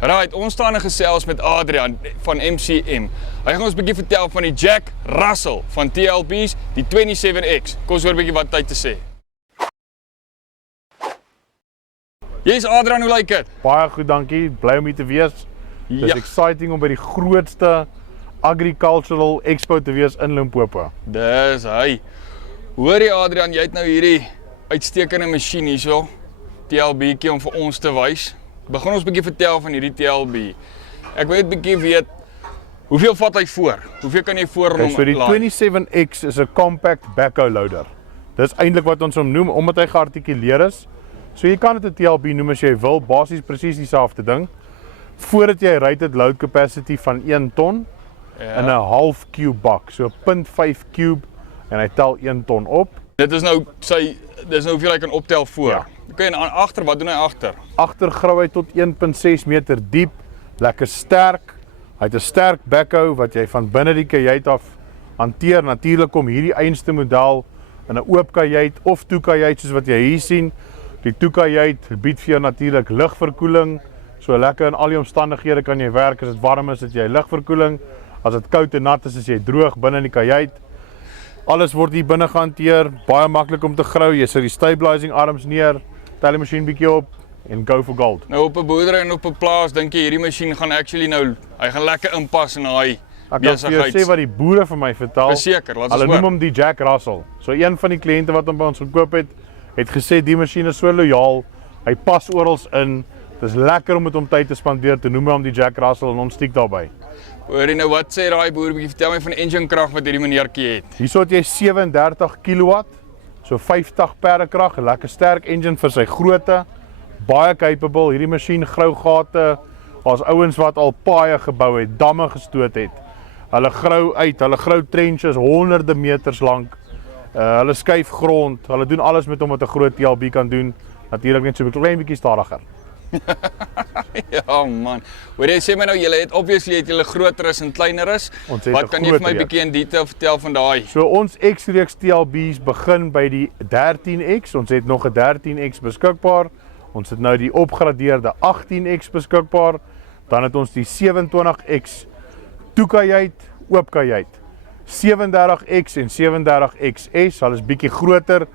Right, ons staan in gesels met Adrian van MCM. Hy gaan ons 'n bietjie vertel van die Jack Russell van TLB's, die 27X. Kom ons hoor 'n bietjie wat hy te sê. Jy's Adrian, hoe lyk dit? Baie goed, dankie. Bly om hier te wees. Dit is exciting om by die grootste agricultural expo te wees in Limpopo. Dis hy. Hoor jy Adrian, jy het nou hierdie uitstekende masjien hierso, TLB'tjie om vir ons te wys. Begin ons 'n bietjie vertel van hierdie TLB. Ek wil net 'n bietjie weet, hoeveel vat hy voor? Hoeveel kan jy voor hom So die laai? 27X is 'n compact backhoe loader. Dis eintlik wat ons hom noem, omdat hy geartikuleer is. So jy kan dit 'n TLB noem as jy wil, basies presies dieselfde ding. Voordat jy rated load capacity van 1 ton in 'n half cube bak, so 0.5 cube en hy tel 1 ton op. Dit is nou dis nou hoeveel hy kan optel voor. Ja. Okay, en agter, wat doen hy agter? Agter grou hy tot 1.6 meter diep, lekker sterk. Hy het 'n sterk backhoe wat jy van binne die kajuit af hanteer. Natuurlik kom hierdie einste model in 'n oop kajuit of toekajuit soos wat jy hier sien. Die toekajuit bied vir jou natuurlik lugverkoeling. So lekker in al die omstandighede kan jy werk. As dit warm is, het jy lugverkoeling. As dit koud en nat is jy droog binne in die kajuit. Alles word hier binne gehanteer, baie maklik om te grou. Jy sit die stabilizing arms neer, tel die masjien bietjie op en go for gold. Nou op 'n boerdery en op 'n plaas, dink jy hierdie masjien gaan actually nou, hy gaan lekker inpas in daai Ek kan vir jou sê wat die boere vir my vertel. Verseker, laat ons Hulle hoor. noem hom die Jack Russell. So een van die kliënte wat hom by ons gekoop het gesê die masjien is so lojaal, hy pas oral in. Dit is lekker om met hom tyd te spandeer, te noem hom die Jack Russell en ons stiek daarbey. Hoor jy nou wat sê daai boer, bietjie vertel my van die engine krag wat hierdie meneertjie het. Hierso het jy 37 kW, so 50 perdekrag, 'n lekker sterk engine vir sy grootte, baie capable. Hierdie masjien grou gate. Daar's ouens wat al paaie gebou het, damme gestoot het. Hulle grou uit, hulle grou trenches honderde meters lank. Hulle skuif grond, hulle doen alles met hom wat 'n groot TLB kan doen. Natuurlik net so 'n klein bietjie stadiger. Ja man, hoor jy sê my nou, julle het obviously het julle groter is en kleiner is. Ons het Wat 'n kan jy vir my groter, bietjie in detail vertel van daai? So ons X-reeks TLB's begin by die 13X. Ons het nog 'n 13X beskikbaar. Ons het nou die opgradeerde 18X beskikbaar. Dan het ons die 27X toekajuit, oop kajuit. 37X en 37XS, hulle is bietjie groter.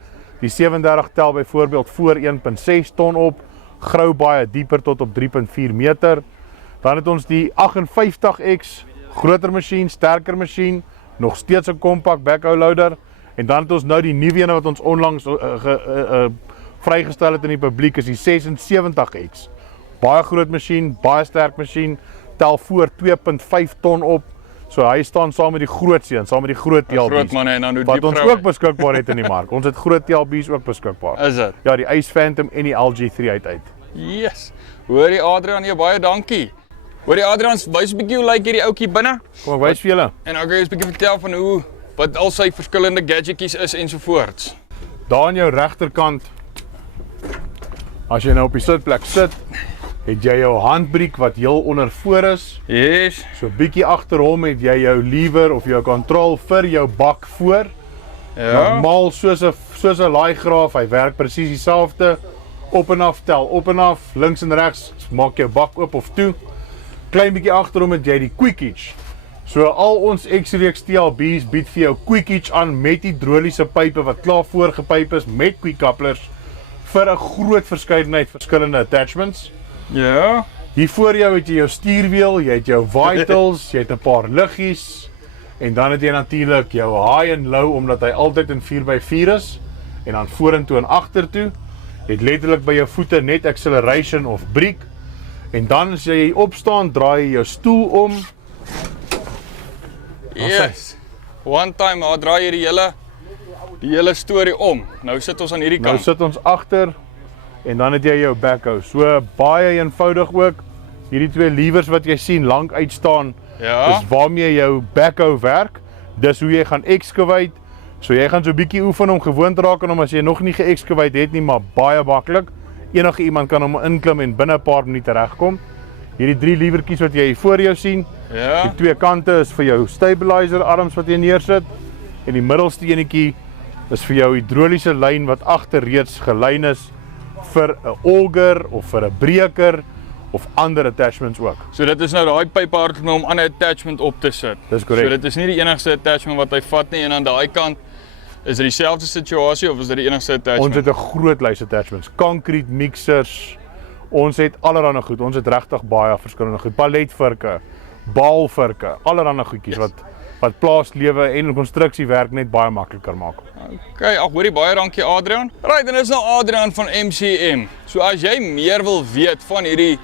Die 37 tel byvoorbeeld voor 1.6 ton op. Grou baie dieper tot op 3.4 meter. Dan het ons die 58X, groter masjien, sterker masjien, nog steeds 'n compact backhoe loader. En dan het ons nou die nuwe ene wat ons onlangs vrygestel het in die publiek, is die 76X. Baie groot masjien, baie sterk masjien, tel voor 2.5 ton op. So hy staan saam met die groot seun, saam met die groot TLB's. Groot manne en dan hoe Wat diep ons grou ook beskikbaar het in die mark. Ons het groot TLB's ook beskikbaar. is dit? Ja, die Ace Phantom en die LG3 uit. Yes. Hoor jy Adrian, jy baie dankie. Hoor jy Adrian, wys 'n bietjie hoe lyk hierdie ouetjie binne? Kom ek wys vir julle. En dan kan jy 'n bietjie vertel van hoe wat al sy verskillende gadgetjies is ensovoorts. Daar aan jou regterkant, as jy nou op die sitplek sit, het jy jou handbriek wat heel onder voor is. Yes. So bietjie agter hom het jy jou lever of jou kontrol vir jou bak voor. Ja. Normaal soos 'n laaigraaf, hy werk presies dieselfde. Op en af tel, op en af, links en regs, maak jou bak oop of toe. Klein bietjie agter hom het jy die quick hitch. So al ons X-reeks TLB's bied vir jou quick hitch aan met hidroliese pype wat klaar voorgepyp is met quick couplers vir 'n groot verskeidenheid verskillende attachments. Ja. Hier voor jou het jy jou stuurwiel, jy het jou vitals, jy het 'n paar liggies en dan het jy natuurlik jou high en low omdat hy altyd in 4x4 is en dan vorentoe en agtertoe. Jy het letterlik by jou voete net acceleration of brake en dan as jy opstaan, draai jy jou stoel om. Yes. One time, draai jy die hele storie om. Nou sit ons aan hierdie Nou kant. sit ons agter en dan het jy jou backhoe. So baie eenvoudig ook. Hierdie twee levers wat jy sien lank uitstaan, Ja. dis waarmee jou backhoe werk. Dis hoe jy gaan excavate. So jy gaan so 'n bietjie oefen om gewoond te raak aan hom as jy nog nie ge-excavate het nie, maar baie maklik. Enige iemand kan hom inklim en binne 'n paar minute regkom. Hierdie 3 levertjies wat jy hier voor jou sien. Ja. Die twee kante is vir jou stabilizer arms wat jy neersit en die middelste enetjie is vir jou hidroliese lyn wat agter reeds gelyn is vir 'n auger of vir 'n breker of ander attachments ook. So dit is nou daai pyphard om 'n ander attachment op te sit. Dis korrek. So dit is nie die enigste attachment wat hy vat nie en aan daai kant is dit dieselfde situasie of is dit die enigste attachment? Ons het 'n groot lys attachments, concrete mixers. Ons het allerlei goed. Ons het regtig baie verskillende goed. Paletvirke, baalvirke, allerlei goedjies wat plaaslewe en konstruksiewerk net baie makliker maak. Okay, ag hoorie baie dankie Adrian. Right, en dis nou Adrian van MCM. So as jy meer wil weet van hierdie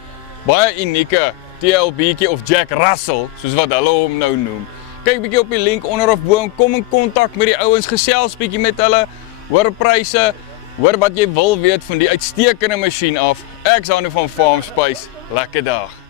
baie unieke TLB'tjie of Jack Russell, soos wat hulle hom nou noem. Kyk bietjie op die link onder of bo en kom in kontak met die ouens, gesels bietjie met hulle, hoor pryse, hoor wat jy wil weet van die uitstekende masjien af. Ek's Hanno van Farm Space. Lekker dag.